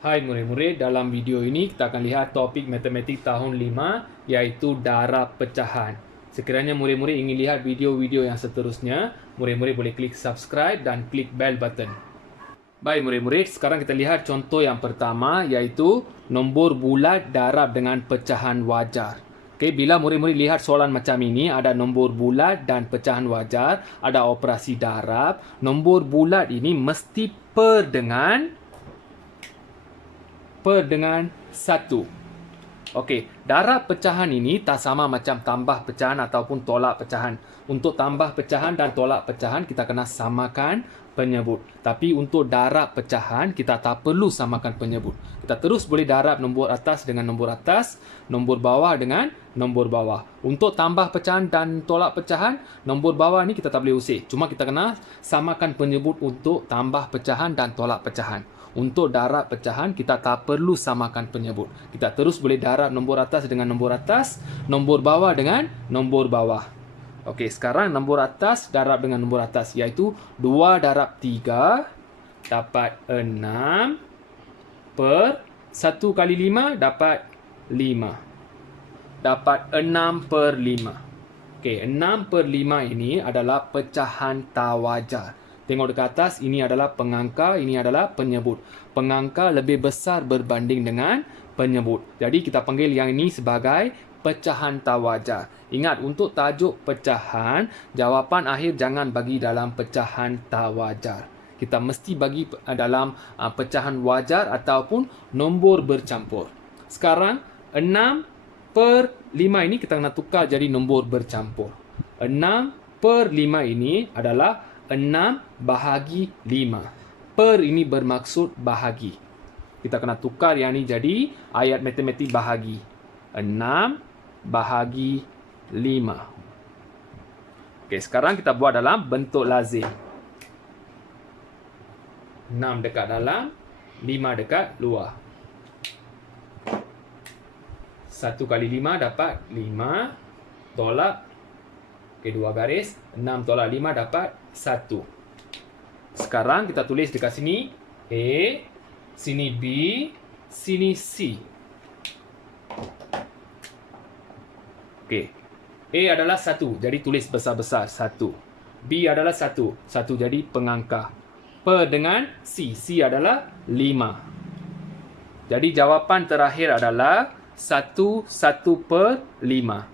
Hai murid-murid, dalam video ini kita akan lihat topik matematik tahun 5 iaitu darab pecahan. Sekiranya murid-murid ingin lihat video-video yang seterusnya, murid-murid boleh klik subscribe dan klik bell button. Baik murid-murid, sekarang kita lihat contoh yang pertama iaitu nombor bulat darab dengan pecahan wajar. Okey, bila murid-murid lihat soalan macam ini, ada nombor bulat dan pecahan wajar, ada operasi darab. Nombor bulat ini mesti per dengan 1. Okey, darab pecahan ini tak sama macam tambah pecahan ataupun tolak pecahan. Untuk tambah pecahan dan tolak pecahan, kita kena samakan penyebut. Tapi untuk darab pecahan, kita tak perlu samakan penyebut. Kita terus boleh darab nombor atas dengan nombor atas, nombor bawah dengan nombor bawah. Untuk tambah pecahan dan tolak pecahan, nombor bawah ni kita tak boleh usik. Cuma kita kena samakan penyebut untuk tambah pecahan dan tolak pecahan. Untuk darab pecahan, kita tak perlu samakan penyebut. Kita terus boleh darab nombor atas dengan nombor atas, nombor bawah dengan nombor bawah. Okey, sekarang nombor atas darab dengan nombor atas, iaitu 2 darab 3 dapat 6 per 1 kali 5 dapat 5. Dapat 6 per 5. Okey, 6 per 5 ini adalah pecahan tak wajar. Tengok dekat atas, ini adalah pengangka, ini adalah penyebut. Pengangka lebih besar berbanding dengan penyebut. Jadi kita panggil yang ini sebagai pecahan tak wajar. Ingat, untuk tajuk pecahan, jawapan akhir jangan bagi dalam pecahan tak wajar. Kita mesti bagi dalam pecahan wajar ataupun nombor bercampur. Sekarang, 6 per 5 ini kita nak tukar jadi nombor bercampur. 6 per 5 ini adalah 6 bahagi 5. Per ini bermaksud bahagi. Kita kena tukar yang ini jadi ayat matematik bahagi. 6 bahagi 5. Okey, sekarang kita buat dalam bentuk lazim. 6 dekat dalam, 5 dekat luar. 1 kali 5 dapat 5. Tolak. Okey, 2 garis. 6 tolak 5 dapat 1. Sekarang kita tulis dekat sini A, sini B, sini C. Okey. A adalah 1, jadi tulis besar-besar 1. B adalah 1, 1 jadi pengangka. Per dengan C, C adalah 5. Jadi jawapan terakhir adalah 1 per 5.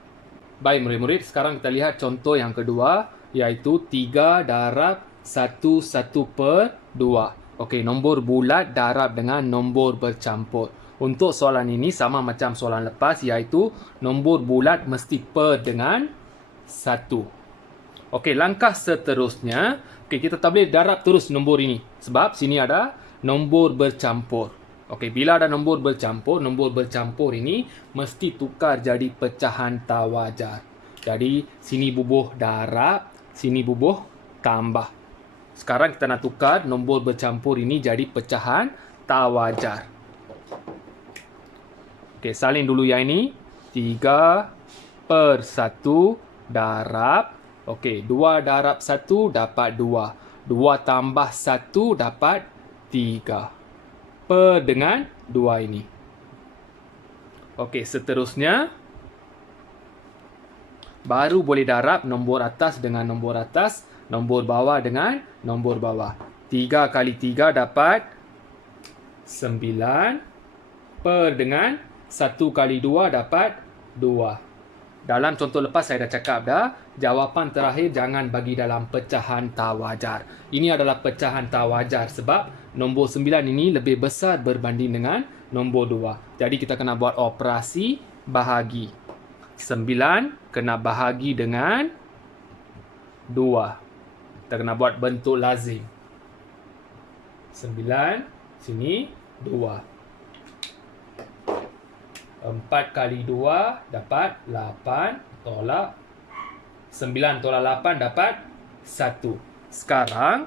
Baik murid-murid, sekarang kita lihat contoh yang kedua, iaitu 3 darab 1 per 2. Okey, nombor bulat darab dengan nombor bercampur. Untuk soalan ini sama macam soalan lepas, iaitu nombor bulat mesti per dengan 1. Okey, langkah seterusnya, okey, kita tak boleh darab terus nombor ini. Sebab sini ada nombor bercampur. Okey, bila ada nombor bercampur ini mesti tukar jadi pecahan tak wajar. Jadi, sini bubuh darab, sini bubuh tambah. Sekarang kita nak tukar nombor bercampur ini jadi pecahan tak wajar. Okey, salin dulu yang ini. 3 per 1 darab. Okey, 2 darab 1 dapat 2. 2 tambah 1 dapat 3. Per dengan 2 ini. Okey, seterusnya baru boleh darab nombor atas dengan nombor atas, nombor bawah dengan nombor bawah. 3 kali 3 dapat 9. Per dengan 1 kali 2 dapat 2. Dalam contoh lepas saya dah cakap dah, jawapan terakhir jangan bagi dalam pecahan tak wajar. Ini adalah pecahan tak wajar sebab nombor 9 ini lebih besar berbanding dengan nombor 2. Jadi kita kena buat operasi bahagi. 9 kena bahagi dengan 2. Kita kena buat bentuk lazim. 9, sini 2. 4 kali 2 dapat 8. Tolak. 9 tolak 8 dapat 1. Sekarang,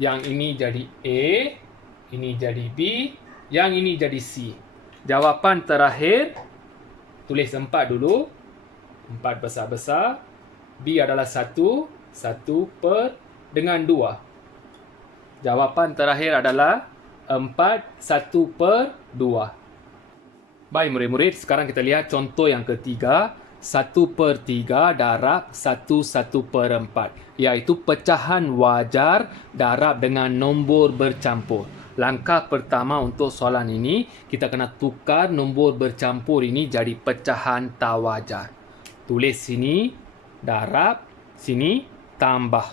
yang ini jadi A, ini jadi B, yang ini jadi C. Jawapan terakhir, tulis 4 dulu. 4 besar-besar. B adalah 1. 1 per dengan 2. Jawapan terakhir adalah 4, 1/2. Baik murid-murid, sekarang kita lihat contoh yang ketiga. 1/3 darab 1/4, iaitu pecahan wajar darab dengan nombor bercampur. Langkah pertama untuk soalan ini, kita kena tukar nombor bercampur ini jadi pecahan tak wajar. Tulis sini darab, sini tambah.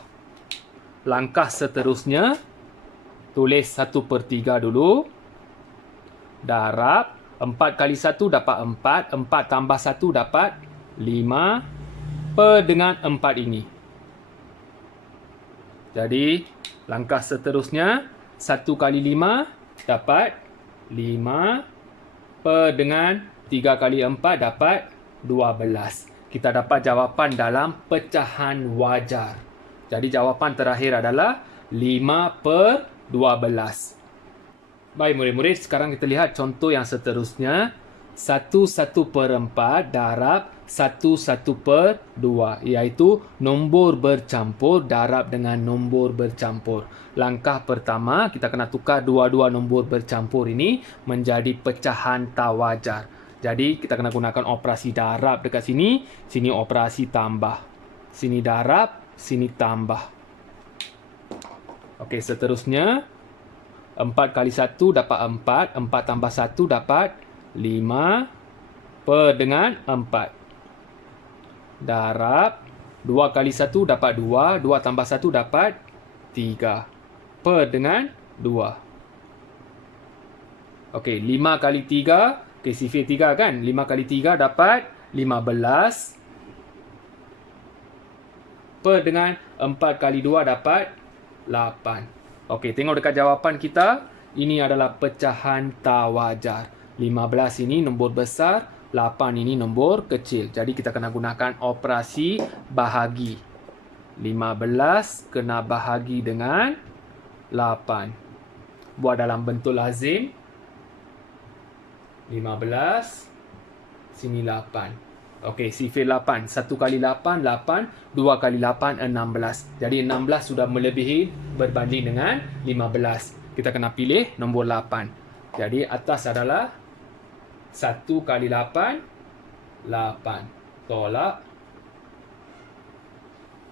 Langkah seterusnya, tulis 1/3 dulu. Darab, 4 kali 1 dapat 4, 4 tambah 1 dapat 5 per dengan 4 ini. Jadi, langkah seterusnya, 1 kali 5 dapat 5 per dengan 3 kali 4 dapat 12. Kita dapat jawapan dalam pecahan wajar. Jadi, jawapan terakhir adalah 5/12. Baik murid-murid, sekarang kita lihat contoh yang seterusnya. 1/4 darab 1/2, iaitu nombor bercampur darab dengan nombor bercampur. Langkah pertama, kita kena tukar dua-dua nombor bercampur ini menjadi pecahan tak wajar. Jadi, kita kena gunakan operasi darab dekat sini, sini operasi tambah. Sini darab, sini tambah. Okey, seterusnya 4 kali 1 dapat 4, 4 tambah 1 dapat 5 per dengan 4. Darab, 2 kali 1 dapat 2, 2 tambah 1 dapat 3 per dengan 2. Okey, 5 kali 3, okey, sifir 3 kan? 5 kali 3 dapat 15 per dengan 4 kali 2 dapat 8. Okey, tengok dekat jawapan kita. Ini adalah pecahan tak wajar. 15 ini nombor besar, 8 ini nombor kecil. Jadi kita kena gunakan operasi bahagi. 15 kena bahagi dengan 8. Buat dalam bentuk lazim. 15, sini 8. Okey, sifir 8. 1 kali 8, 8. 2 kali 8, 16. Jadi 16 sudah melebihi berbanding dengan 15. Kita kena pilih nombor 8. Jadi atas adalah 1 kali 8, 8. Tolak.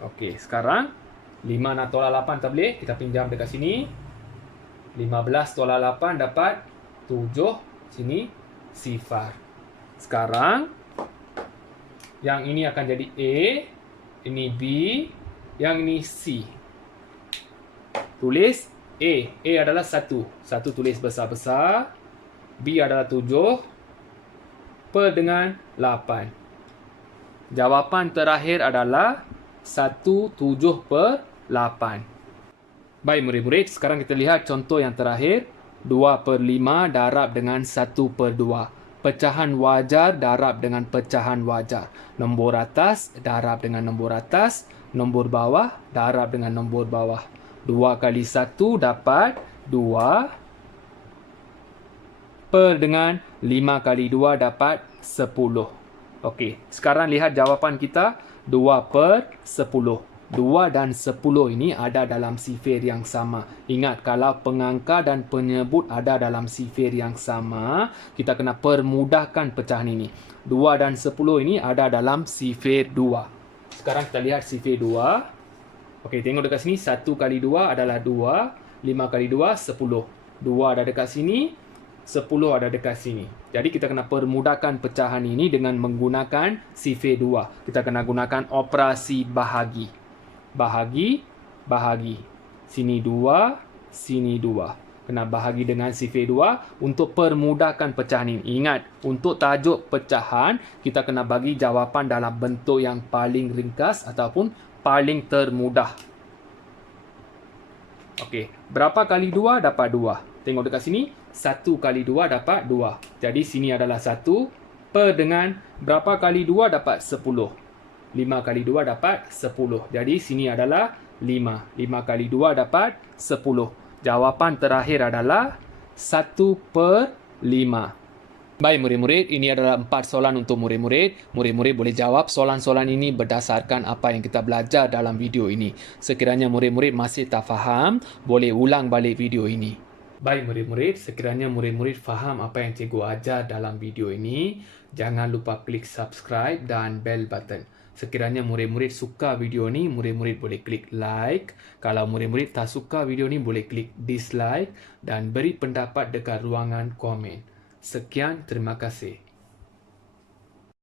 Okey, sekarang 5 nak tolak 8 tak boleh. Kita pinjam dekat sini. 15 tolak 8 dapat 7. Sini sifar. Sekarang yang ini akan jadi A, ini B, yang ini C. Tulis A. A adalah 1. 1 tulis besar-besar. B adalah 7 per dengan 8. Jawapan terakhir adalah 1/7/8. Baik murid-murid, sekarang kita lihat contoh yang terakhir. 2/5 darab dengan 1/2. Pecahan wajar darab dengan pecahan wajar. Nombor atas darab dengan nombor atas. Nombor bawah darab dengan nombor bawah. 2 kali 1 dapat 2 per dengan 5 kali 2 dapat 10. Okey, sekarang lihat jawapan kita. 2/10. 2 dan 10 ini ada dalam sifir yang sama. Ingat, kalau pengangka dan penyebut ada dalam sifir yang sama, kita kena permudahkan pecahan ini. 2 dan 10 ini ada dalam sifir 2. Sekarang kita lihat sifir 2. Okey, tengok dekat sini. 1 kali 2 adalah 2. 5 kali 2, 10. 2 ada dekat sini. 10 ada dekat sini. Jadi kita kena permudahkan pecahan ini dengan menggunakan sifir 2. Kita kena gunakan operasi bahagi. Bahagi, bahagi. Sini 2, sini 2. Kena bahagi dengan sifir 2 untuk permudahkan pecahan ini. Ingat, untuk tajuk pecahan, kita kena bagi jawapan dalam bentuk yang paling ringkas ataupun paling termudah. Okey, berapa kali 2 dapat 2? Tengok dekat sini, 1 kali 2 dapat 2. Jadi sini adalah 1 per dengan berapa kali 2 dapat 10. 5 kali 2 dapat 10. Jadi sini adalah 5. 5 kali 2 dapat 10. Jawapan terakhir adalah 1/5. Baik murid-murid, ini adalah 4 soalan untuk murid-murid. Murid-murid boleh jawab soalan-soalan ini berdasarkan apa yang kita belajar dalam video ini. Sekiranya murid-murid masih tak faham, boleh ulang balik video ini. Baik murid-murid, sekiranya murid-murid faham apa yang cikgu ajar dalam video ini, jangan lupa klik subscribe dan bell button. Sekiranya murid-murid suka video ini, murid-murid boleh klik like. Kalau murid-murid tak suka video ini, boleh klik dislike dan beri pendapat dekat ruangan komen. Sekian, terima kasih.